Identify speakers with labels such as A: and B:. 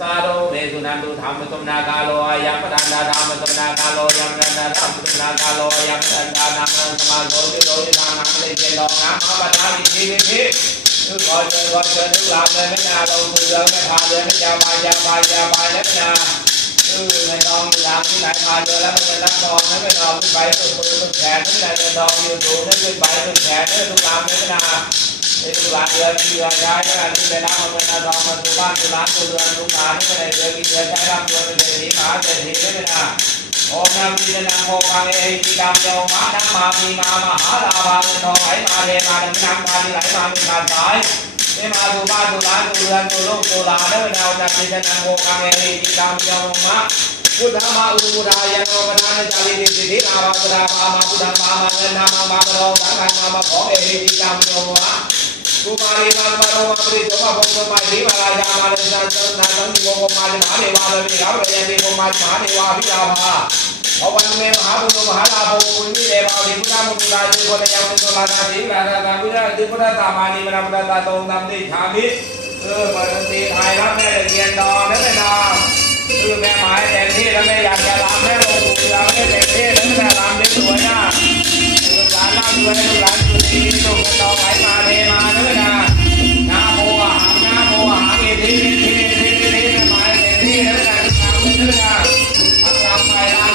A: สาโรเมสุนันตุธรรมสมนากาโลอายังปดันดาธรรมสมนากาโลยังดันดาธรรมสมนากาโลยังปดันดาธรรมสมาโลติโลติทางน้ำเลยเจนดอกน้ำมาบัดนาวิธีวิธีคือขอเชิญขอเชิญทุกหลานเลยไม่นาลงมือเลยไม่พาเลยไม่ยาวไปยาวไปยาวไปแล้วไม่นาเออไม่นองอยู่หลังที่ไหนพาเรือแล้วไม่รับนอนไม่นอนขึ้นไปสุดมือสุดแขนไม่ได้เดินนอนอยู่สูงไม่ขึ้นไปสุดแขนทุกหลานไม่นา ในทุกหลานเรือนที่เรือใช้ก็ที่ไปรับมาเป็นนาดองมาทุกบ้านทุกร้านทุกเรือนทุกหลานที่ไม่ได้เรือกินเรือใช้ร่ำรวยเป็นเศรษฐีมหาเศรษฐีได้ไหมนะโอมนามพิจารณาโคังเอหิกรรมโยมานังมามีมามหาลาภาเงินทองไหลมาเทมาดังน้ำตาดีไหลมามีขาดสายไม่มาทุกบ้านทุกร้านทุกเรือนทุกลูกทุกหลานได้ไหมนะโอมนามพิจาราโภคังเอหิกรรมโยมาพุทธมาอุรุรายโนมนจาริติสิทธิอามาตุรามามาพุทธมามาเงินนามามาโรสังฆมามาขอเอหิกรรมโยมะกุมารีมามารมาปริโสมาพงศ์มาทีมาราชามาเลนาสันนาสังกิโมมาลิมหาเทวาเลมิรับเรียนมีโมมาลิมหาเทวาพิยาภาพวันเมมา บุญมหาลาภบุญวิเดวาลิพุทธมุนีราจุโกตยังมุนโตลานาสีราชาตาพุทธติพุทธตามานีมนาพุทธตาโตนำดิชามิเออมาตีไทยรับแม่ตะเคียนดอนนั่นเลยนะคือแม่หมายเต็มที่แล้วแม่อยากจะรำแม่ลงถูกรำแม่เต็มที่แล้วแม่รำได้สวยนะร้านร่ำรวย เนี่ยทำไปนะ